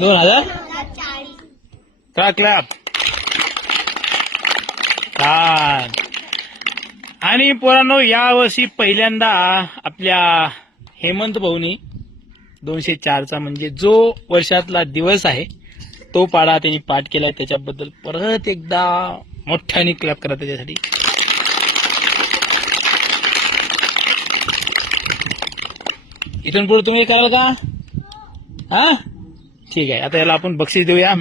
2040. Clap. छान. आणि पोरांनो, यावर्षी पहिल्यांदा आपल्या हेमंत भाऊनी 204चा म्हणजे जो वर्षातला दिवस आहे तो पाढा त्यांनी पाठ केलाय. त्याच्याबद्दल परत एकदा मोठ्याने क्लॅप करा त्याच्यासाठी. इथून पुढे तुम्ही कराल का? हा, ठीक आहे. आता याला आपण बक्षीस देऊया.